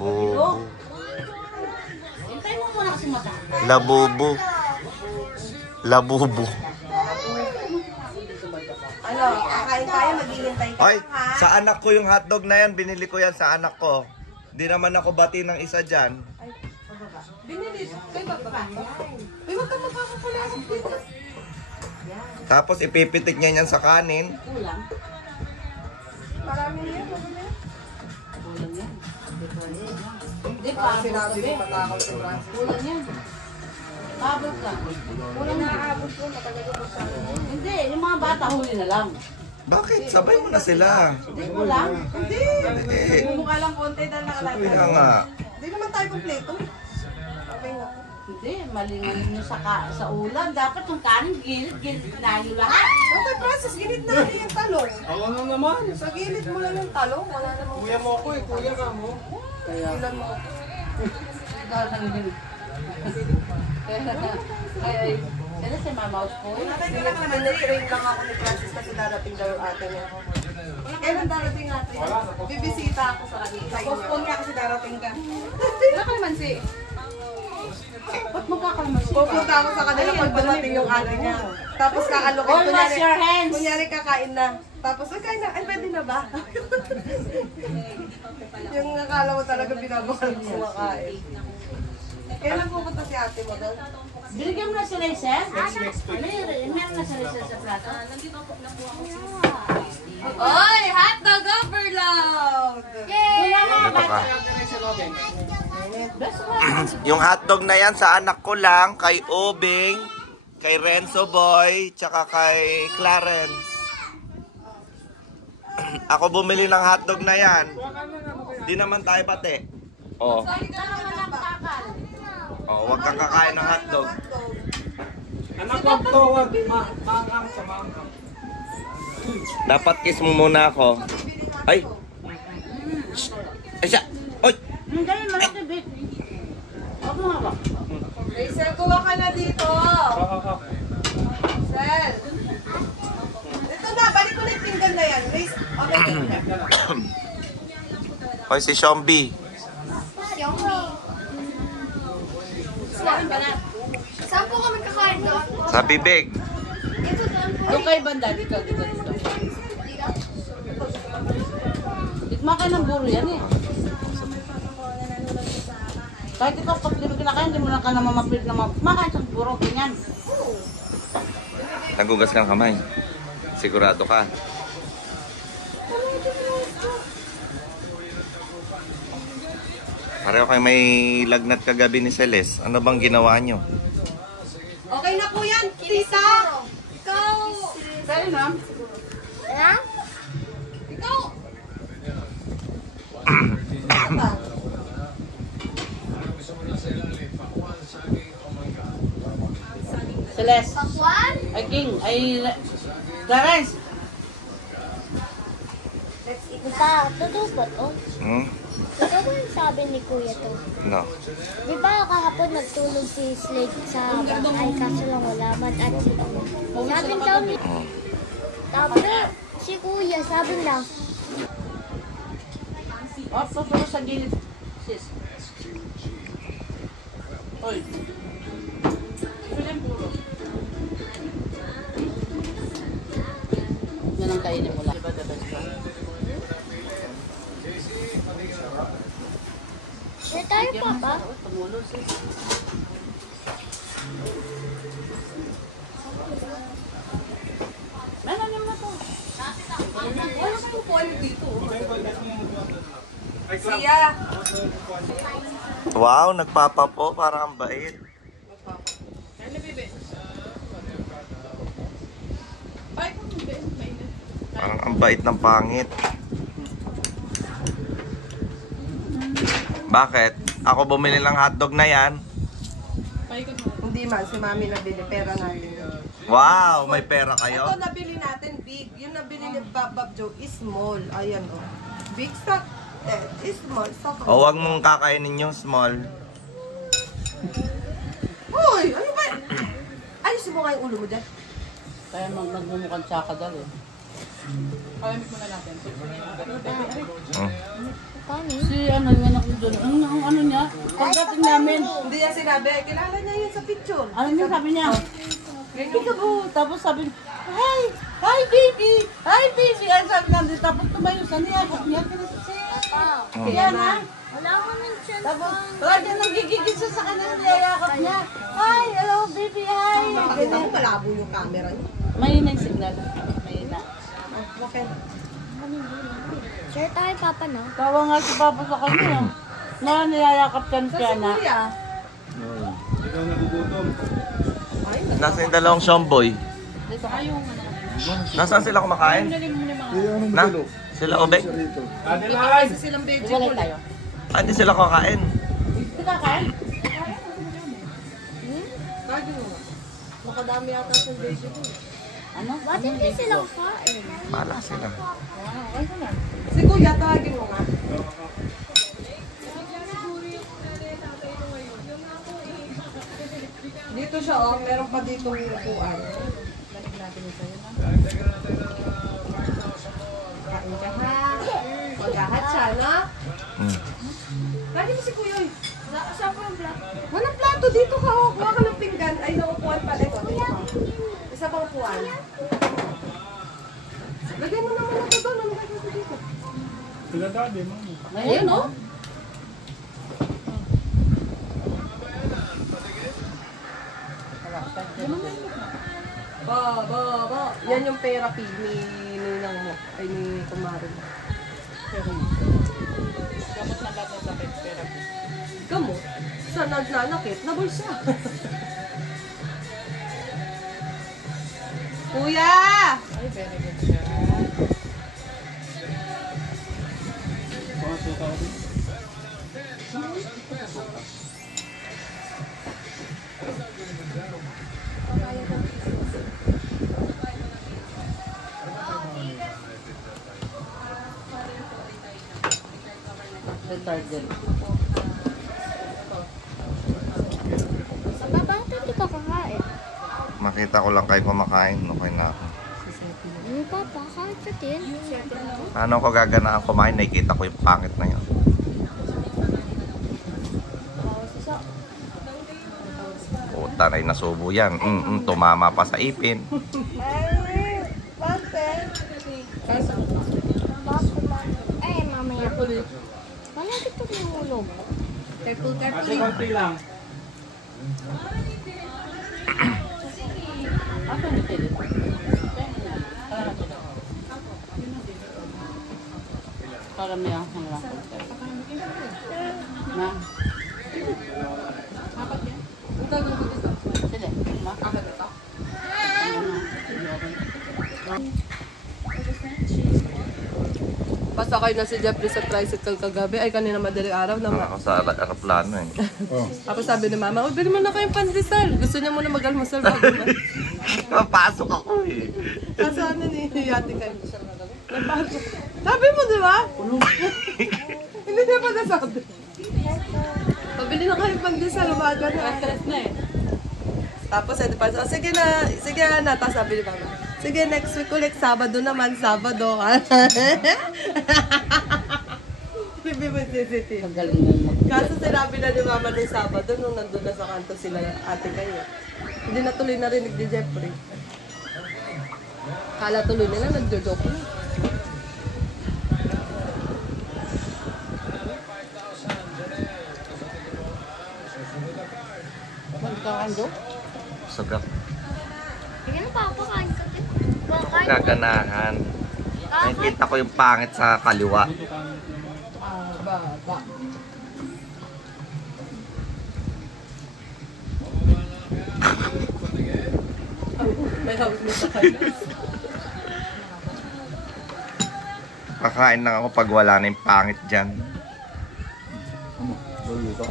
Bobo. Hintay mo muna kasi mata. Labubo. Labubo. Ano, kakain tayo, maghihintay ka Ay, lang, ha? sa anak ko yung hotdog na yan. Binili ko yan sa anak ko. Di naman ako bati ng isa dyan. Ay, pababa. Binili, kay baba. Uy, wag kang magkakakulasok dito. Tapos ipipitik niya yan sa kanin. Kulang. Marami na yan, ano na yan? Kulang yan. Hindi pa. Sinabi ko matakot si Francis. Kulang yan. Abot ka. Kulang naaabot ko, matagal ko sa akin. Hindi, yung mga bata huli na lang. Bakit? Sabay mo na sila. Hindi ko lang. Hindi! Bumukha lang konti dahil nakalatay. Kaya nga. Hindi naman tayo kompleto. Okay na. Hindi, malingan nyo sa ulan. Dapat yung kanin, gilid-gilid tayo lahat. Okay, Francis, gilid na rin yung talong. Ako na naman. Sa gilid mo lang yung talong, wala namang... Kuya mo ako eh. Kuya ka mo. Ilan mo. Kaya si Mama House ko. Pinatrain lang ako ni Francis kasi darating daw yung ate niya. Kailan darating ate? Bibisita ako sa kanila. Postpone nga kasi darating ka. Wala ka naman si... Ba't magkakalamansi? Pupunta ako sa kanila pag dumating yung ate niya. Tapos kakalokin. All wash your hands. Kunyari kakain na. Tapos, ay, kain na. Ay, pwede na ba? Yung akala mo talaga binabawal mo kumakain. Kailan pupunta si ate mo doon? Binigyan mo na si Rachel? Meron na si Rachel sa plato? Oy! Hotdog overload! Yay! Ito ka. Yung hotdog na yan sa anak ko lang, kay Obing, kay Renzo Boy, tsaka kay Clarence. Ako bumili ng hotdog na yan. Di naman tayo pati. Oh. Oh, wag kang kakain ng hotdog. Anak ko to. Wag. Maangang sa maangang. Dapat kiss mo muna ako. Ay. Ay siya. Oy. Hindi, malaki bit. Huwag mo nga ba? Rachel, kuha ka na dito! Rachel! Ito na, balik ko na yung pinggan na yan. Rachel, okay. Oy, si Shombi. Saan po kami kakain doon? Sa bibig. Doon kayo banda. Dito. Tikma kayo ng buro yan eh. Kahit ikaw pag di mo kinakain, hindi mo na ka na mamapit na makain sa buro. Ganyan. Nagugas kang kamay. Sigurado ka. Pareho kayo may lagnat kagabi ni Celeste. Ano bang ginawa nyo? Okay na po yan, tita! Ikaw! Sa'yo na. Ha? Ikaw! Celeste. Pakwan? Ay King. Ay Clarence. Diba, totoo ba to? Hmm? Totoo ba yung sabi ni Kuya to? No. Di ba kahapon nagtulog si Slade sa bahay kaso lang wala man at si ano? Sabi daw ni... Oh. Tapos si Kuya sabi lang, Oh, tuturo sa gilid. Sis. Hoy. Ito lang puro. Yan ang kainin mo lang. Diba, diba? share tayo pa ba? Tumulo, sis. Meron yung na to. Wala kang upuan dito. Siya! Wow, nagpapapo. Parang ang bait. Ano, bebe? Parang ang bait ng pangit. Bakit? Ako bumili ng hotdog na yan. Hindi man, si mami nabili. Pera natin. Wow, may pera kayo? Ito nabili natin big. Yung nabili ni Bob Joe is small. Ayan o. Big stock. Is small. Stock. O wag mong kakainin yung small. Uy! Ano ba? Ayusin mo nga yung ulo mo dyan. Kaya nagmumukhang tsaka dal eh. Hmm. Paano? Si ano yung anak ko doon. Ang ano niya? Pagdating namin. Hindi niya sinabi, kilala niya yun sa picture. Ano niya sabi niya? Peekaboo. Tapos sabi niya, hi! Hi baby! Hi baby! Ang sabi namin. Tapos tumayo sa niya. Niya kasi. Kaya na. Wala ko ng cellphone. Tapos lagi nagigigil siya sa kanya. Niyayakap niya. Hi! Hello baby! Hi! Makita mo, malabo yung camera niya. May signal. May na. Okay. Share tayo, Papa, no? Tawa nga si Papa sa kanya. Na niyayakap siya na. Kuya. Ikaw nagugutom. Nasaan yung dalawang Shomboy? Nasaan sila kumakain? Na? Sila Obeng? Adeline! Silang Iwalay vegetable. tayo. Hindi sila kumakain. Hindi ka kain? Lagi mo. Makadami yata sa vegetable. Ano? Ba't hindi sila kain? Bala sila. Si Kuya, tawagin mo nga. Dito siya, oh. Meron pa dito yung upuan. Balik natin yung sa'yo, no? Kain ka, ha? Maghahat siya, no? Lagi mo si Kuya, eh. Saan po yung black? Walang plato dito ka, oh. Kuha ka ng pinggan. Ay, naupuan pala. Ito, dito. Isa pang upuan. Lagyan mo naman ito doon. Ano lagyan mo dito? Sila daddy, mami. Ayun, no? Ba. Yan yung therapy ni Ninang mo. Ay, ni Kumari mo. Gamot na lahat ng sakit, therapy. Gamot? Sa nagnanakit na bulsa. Kuya! Ay, very good siya. Mga suka ko din. Retarded. Papa, bakit hindi ka kakain? Makita ko lang kayo kumakain. Okay na ako. Papa, kain ka din. Ano ko gaganaan kumain? Nakikita ko yung pangit na yun. Puta na nasubo yan. Tumama pa sa ipin. Ay, mamaya. Wala dito nahulog. Careful, Ate, konti lang. Ako hindi pwede. Para may ang lang. Na. Sige, ma. Pasakay na si Jeffrey sa tricycle kagabi. Ay, kanina madaling araw na Ako sa aeroplano eh. Tapos sabi ni Mama, uy, bili mo na kayong pandesal. Gusto niya muna mag-almusal bago na. Papasok ako eh. Kaso ano ni Yati kayo? Napasok. Sabi mo, di ba? Hindi niya pa nasabi. Pabili na kayong pandesal, umaga na. Stress na eh. Tapos, edi pa, oh, sige na, tapos sabi ni Mama, sige, next week ulit, Sabado naman, Sabado. Bibi mo sensitive. Ang galing mo. Kaso sinabi na ni Mama ng Sabado nung nandun na sa kanto sila ate kayo. Hindi na tuloy narinig ni Jeffrey. Kala tuloy nila, nagjo-joke na. Magkakando? Sagap. Sige na, Papa, kain ka din. Kain. Gaganahan. Nakikita ko yung pangit sa kaliwa. Ba. May hawak mo sa kanya. Kakain lang ako pag wala na yung pangit dyan. Diba?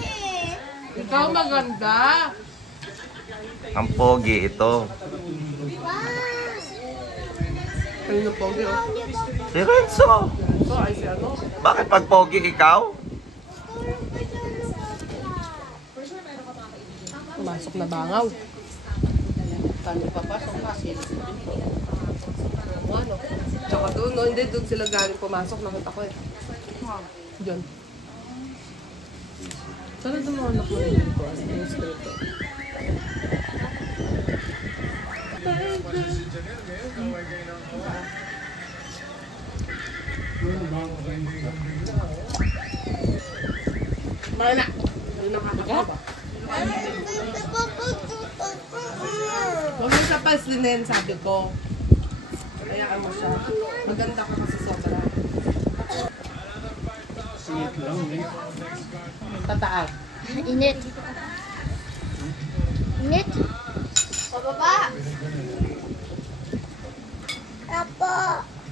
eh. Ikaw maganda. Ang pogi ito. Kanino pogi, oh. Si Renzo! Ito ay si ano. Bakit pag pogi ikaw? Pumasok na bangaw. Kami papasok na sila. Ano? Tsaka doon, no? Hindi, doon sila galing pumasok. Nakita ko eh. Diyan. Sana doon mga anak mo rin ko. Ano yung script? Mahal na. Ano nakakaba? Huwag mo siya paslinin, sabi ko. Kayaan mo siya. Maganda ka kasi sobra. Tataas. Init. Init?